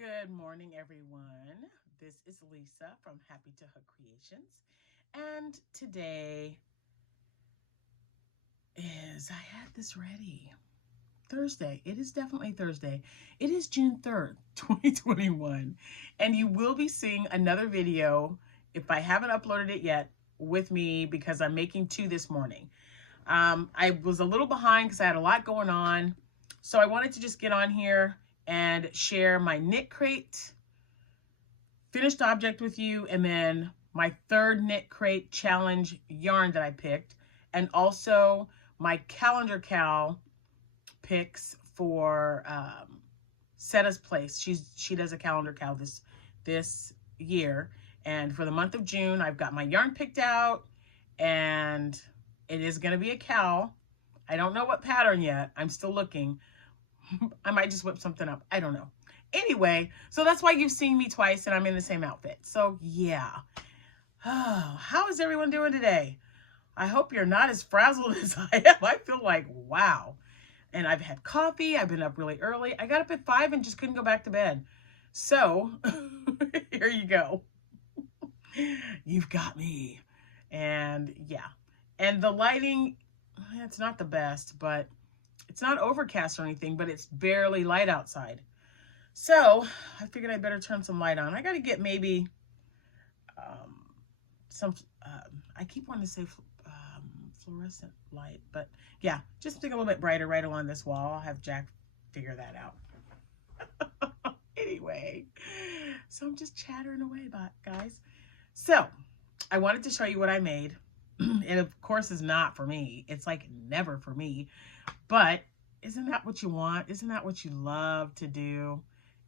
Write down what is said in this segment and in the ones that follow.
Good morning, everyone. This is Lisa from Happy to Hook Creations. And today I had this ready. Thursday. It is definitely Thursday. It is June 3rd, 2021. And you will be seeing another video, if I haven't uploaded it yet, with me because I'm making two this morning. I was a little behind because I had a lot going on. So I wanted to just get on here and share my Knitcrate finished object with you, and then my third Knitcrate challenge yarn that I picked, and also my calendar cal picks for Setta's place. She does a calendar cal this year, and for the month of June, I've got my yarn picked out, and it is going to be a cal. I don't know what pattern yet. I'm still looking. I might just whip something up. I don't know. Anyway, so that's why you've seen me twice and I'm in the same outfit. So yeah. Oh, how is everyone doing today? I hope you're not as frazzled as I am. I feel like, wow. And I've had coffee. I've been up really early. I got up at 5 and just couldn't go back to bed. So here you go. You've got me. And yeah. And the lighting, it's not the best, but it's not overcast or anything, but it's barely light outside. So I figured I better turn some light on. I got to get maybe some, I keep wanting to say fluorescent light, but yeah, just something a little bit brighter right along this wall. I'll have Jack figure that out. Anyway, so I'm just chattering away, guys. So I wanted to show you what I made. It, of course, is not for me. It's like never for me. But isn't that what you want? Isn't that what you love to do?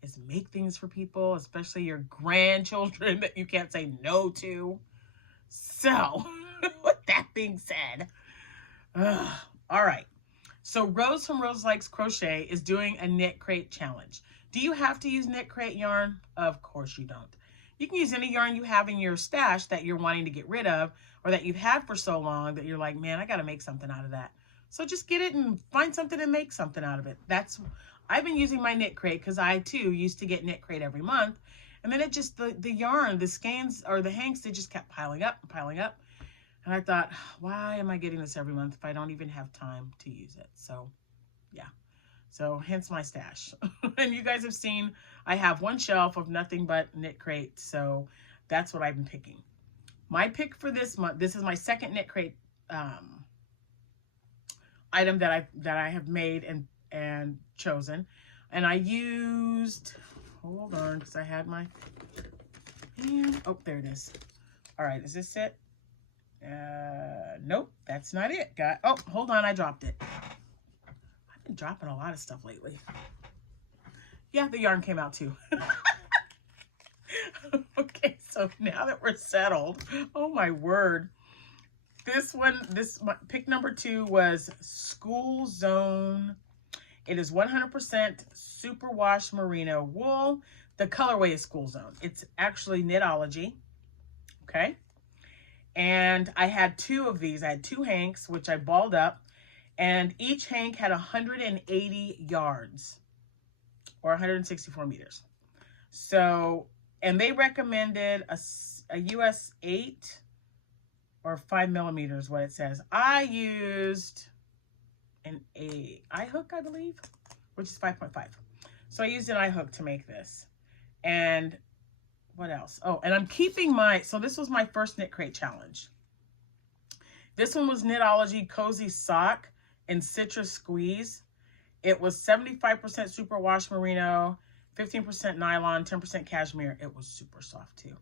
Is make things for people, especially your grandchildren that you can't say no to. So, with that being said, all right. So Rose from Rose Likes Crochet is doing a Knitcrate challenge. Do you have to use Knitcrate yarn? Of course you don't. You can use any yarn you have in your stash that you're wanting to get rid of, or that you've had for so long that you're like, man, I got to make something out of that. So just get it and find something and make something out of it. I've been using my Knitcrate because I too used to get Knitcrate every month. And then it just, the yarn, the skeins or the hanks, they just kept piling up and piling up. And I thought, why am I getting this every month if I don't even have time to use it? So yeah, so hence my stash. And you guys have seen, I have one shelf of nothing but Knitcrate. So that's what I've been picking. My pick for this month, this is my second Knitcrate item that I have made and chosen. And I used, hold on, because I had my, oh, there it is. All right, is this it? Nope, that's not it. Oh, hold on, I dropped it. I've been dropping a lot of stuff lately. Yeah, the yarn came out too. Okay, so now that we're settled, oh my word. This pick number 2 was School Zone. It is 100% superwash merino wool. The colorway is School Zone. It's actually Knitology. Okay. And I had 2 of these. I had 2 hanks, which I balled up. And each hank had 180 yards or 164 meters. So, and they recommended a US 8 or 5 millimeters, what it says. I used an eye hook, I believe, which is 5.5. So I used an eye hook to make this. And what else? Oh, and I'm keeping so this was my first Knitcrate challenge. This one was Knitology Cozy Sock and Citrus Squeeze. It was 75% superwash merino, 15% nylon, 10% cashmere. It was super soft too.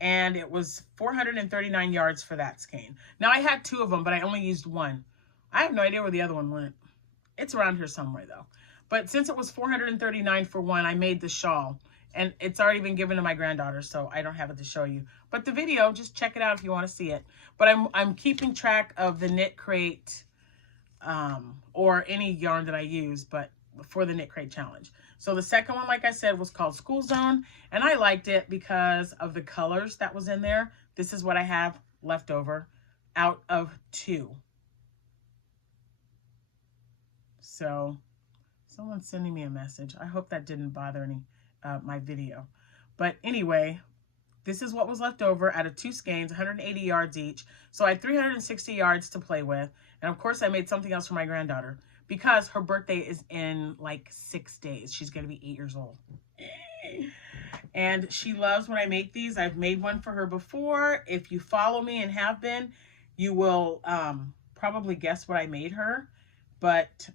And it was 439 yards for that skein. Now I had 2 of them, but I only used 1. I have no idea where the other one went. It's around here somewhere though. But since it was 439 for 1, I made the shawl. And it's already been given to my granddaughter, so I don't have it to show you. But the video, just check it out if you want to see it. But I'm keeping track of the Knitcrate or any yarn that I use, but for the Knitcrate challenge. So the second one, like I said, was called School Zone. And I liked it because of the colors that was in there. This is what I have left over out of 2. So someone's sending me a message. I hope that didn't bother my video. But anyway, this is what was left over out of 2 skeins, 180 yards each. So I had 360 yards to play with. And of course I made something else for my granddaughter because her birthday is in like 6 days. She's going to be 8 years old. And she loves when I make these. I've made one for her before. If you follow me and have been, you will probably guess what I made her. But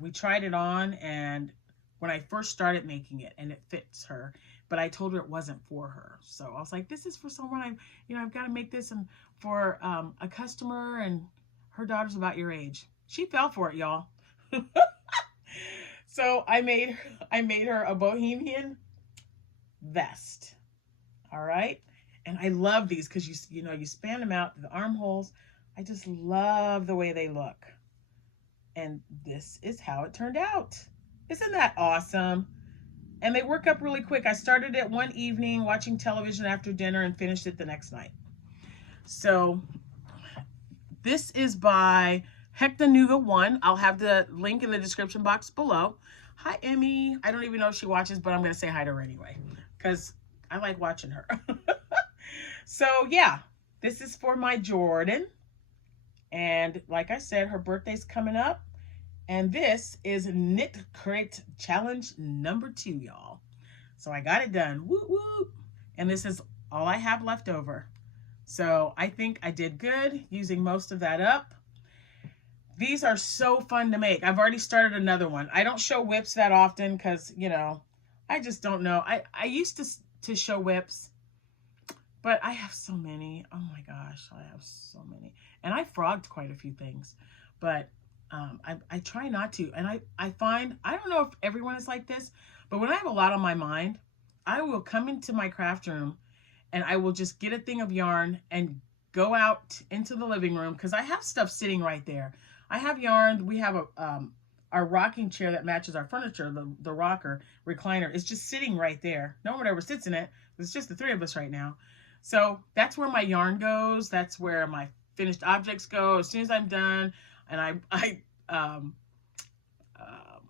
we tried it on, and when I first started making it, and it fits her, but I told her it wasn't for her. So I was like, this is for someone, I've got to make this and for a customer, and her daughter's about your age. She fell for it, y'all. So I made her a bohemian vest. All right. And I love these because you span them out, the armholes. I just love the way they look. And this is how it turned out. Isn't that awesome? And they work up really quick. I started it one evening watching television after dinner and finished it the next night. So this is by Hectanuga 1. I'll have the link in the description box below. Hi, Emmy. I don't even know if she watches, but I'm going to say hi to her anyway because I like watching her. So yeah, this is for my Jordan. And like I said, her birthday's coming up. And this is Knitcrate challenge number 2, y'all. So I got it done. Woo woo. And this is all I have left over. So I think I did good using most of that up. These are so fun to make. I've already started another one. I don't show whips that often because, I just don't know. I used to show whips, but I have so many. Oh my gosh, I have so many. And I frogged quite a few things, but I try not to. And I find, I don't know if everyone is like this, but when I have a lot on my mind, I will come into my craft room and I will just get a thing of yarn and go out into the living room because I have stuff sitting right there. I have yarn. We have our rocking chair that matches our furniture, the rocker recliner is just sitting right there. No one ever sits in it. It's just the 3 of us right now. So that's where my yarn goes. That's where my finished objects go. As soon as I'm done and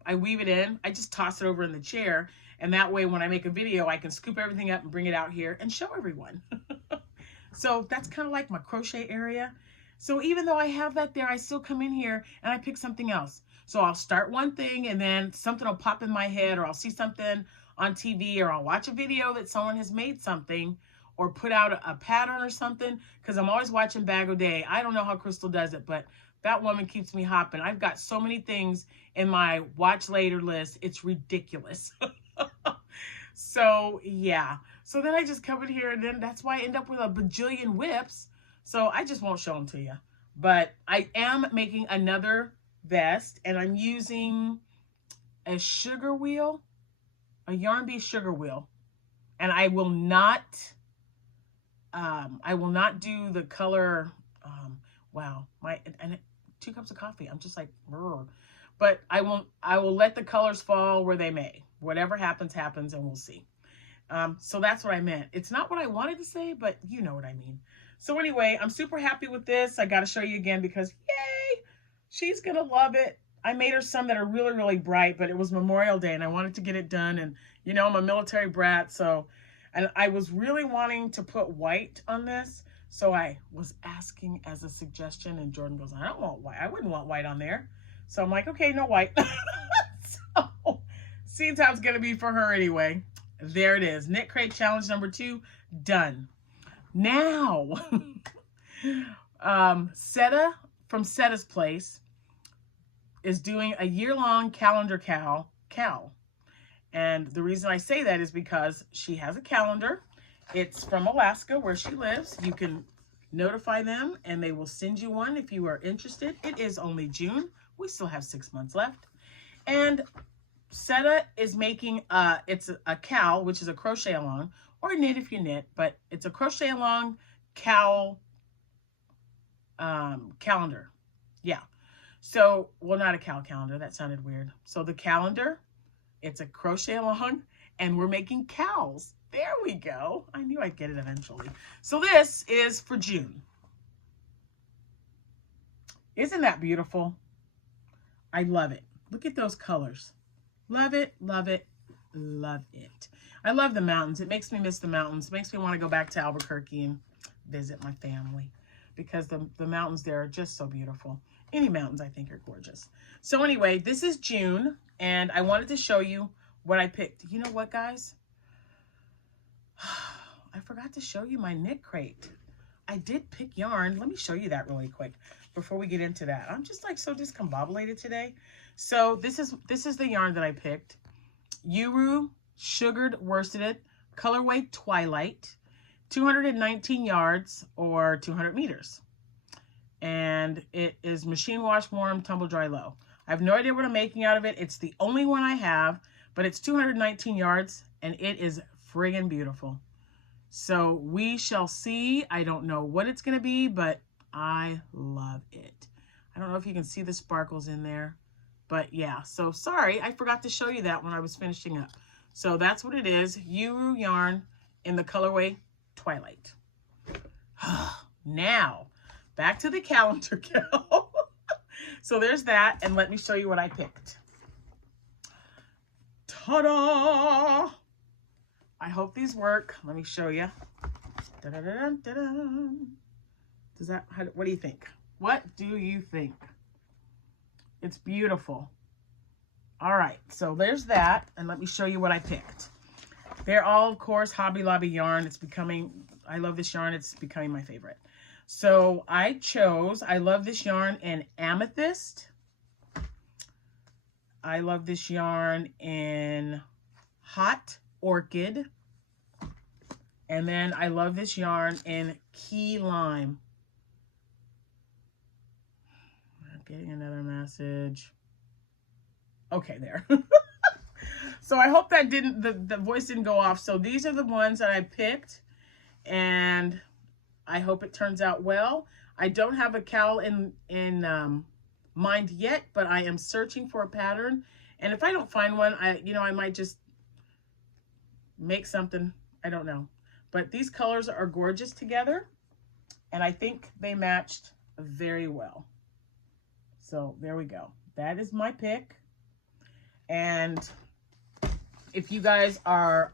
I weave it in, I just toss it over in the chair. And that way, when I make a video, I can scoop everything up and bring it out here and show everyone. So that's kind of like my crochet area. So even though I have that there, I still come in here and I pick something else. So I'll start one thing and then something will pop in my head, or I'll see something on TV, or I'll watch a video that someone has made something or put out a pattern or something, because I'm always watching Bag O' Day. I don't know how Crystal does it, but that woman keeps me hopping. I've got so many things in my watch later list. It's ridiculous. So yeah. So then I just come in here and then that's why I end up with a bajillion whips. So I just won't show them to you. But I am making another vest and I'm using a sugar wheel, a yarn bee sugar wheel. And I will not do the color, wow, and 2 cups of coffee. I'm just like, brr. But I will let the colors fall where they may. Whatever happens, happens, and we'll see. So that's what I meant. It's not what I wanted to say, but you know what I mean. So anyway, I'm super happy with this. I got to show you again because yay, she's going to love it. I made her some that are really, really bright, but it was Memorial Day and I wanted to get it done. And I'm a military brat. And I was really wanting to put white on this. So I was asking as a suggestion and Jordan goes, I don't want white. I wouldn't want white on there. So I'm like, okay, no white. So seems how it's going to be for her anyway. There it is. Knitcrate challenge number 2 done. Now, Setta from Setta's Place is doing a year-long calendar cowl. And the reason I say that is because she has a calendar. It's from Alaska where she lives. You can notify them and they will send you one if you are interested. It is only June. We still have 6 months left. And Setta is making it's a cowl, which is a crochet along, or knit if you knit, but it's a crochet along cowl calendar. Yeah. So, well, not a cowl calendar. That sounded weird. So the calendar, it's a crochet along, and we're making cowls. There we go. I knew I'd get it eventually. So this is for June. Isn't that beautiful? I love it. Look at those colors. Love it, love it, love it. I love the mountains. It makes me miss the mountains. It makes me want to go back to Albuquerque and visit my family because the mountains there are just so beautiful. Any mountains I think are gorgeous. So anyway, this is June and I wanted to show you what I picked. You know what, guys? I forgot to show you my Knitcrate. I did pick yarn. Let me show you that really quick before we get into that. I'm just like so discombobulated today. So this is the yarn that I picked. Uru Sugared Worsted colorway Twilight, 219 yards or 200 meters. And it is machine wash, warm, tumble dry, low. I have no idea what I'm making out of it. It's the only one I have, but it's 219 yards and it is friggin' beautiful. So we shall see. I don't know what it's going to be, but I love it. I don't know if you can see the sparkles in there, but yeah. So sorry, I forgot to show you that when I was finishing up. So that's what it is. Uru yarn in the colorway Twilight. Now, back to the calendar, gal. So there's that, and let me show you what I picked. Ta-da! I hope these work. Let me show you. Does that, what do you think? What do you think? It's beautiful. All right, so there's that, and let me show you what I picked. They're all, of course, Hobby Lobby yarn. It's becoming, I love this yarn. It's becoming my favorite. So I love this yarn in Amethyst. I love this yarn in Hot Orchid. And then I love this yarn in Key Lime. I'm getting another message. Okay, there. So I hope that the voice didn't go off. So these are the ones that I picked, and I hope it turns out well. I don't have a cowl in mind yet, but I am searching for a pattern. And if I don't find one, I might just make something. I don't know. But these colors are gorgeous together, and I think they matched very well. So there we go. That is my pick. And if you guys are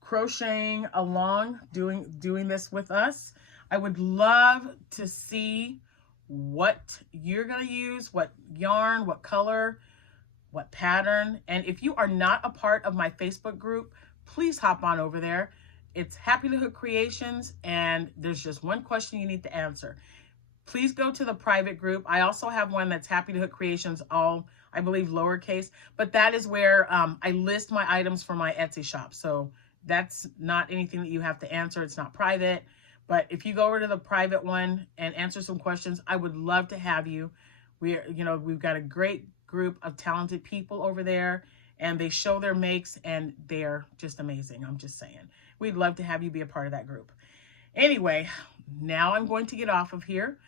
crocheting along, doing this with us, I would love to see what you're going to use, what yarn, what color, what pattern. And if you are not a part of my Facebook group, please hop on over there. It's Happy to Hook Creations, and there's just one question you need to answer. Please go to the private group. I also have one that's Happy to Hook Creations, all, I believe, lowercase, but that is where I list my items for my Etsy shop. So that's not anything that you have to answer. It's not private, but if you go over to the private one and answer some questions, I would love to have you. We've got a great group of talented people over there, and they show their makes, and they're just amazing. I'm just saying. We'd love to have you be a part of that group. Anyway, now I'm going to get off of here.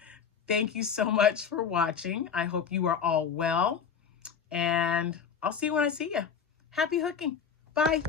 Thank you so much for watching. I hope you are all well, and I'll see you when I see you. Happy hooking. Bye.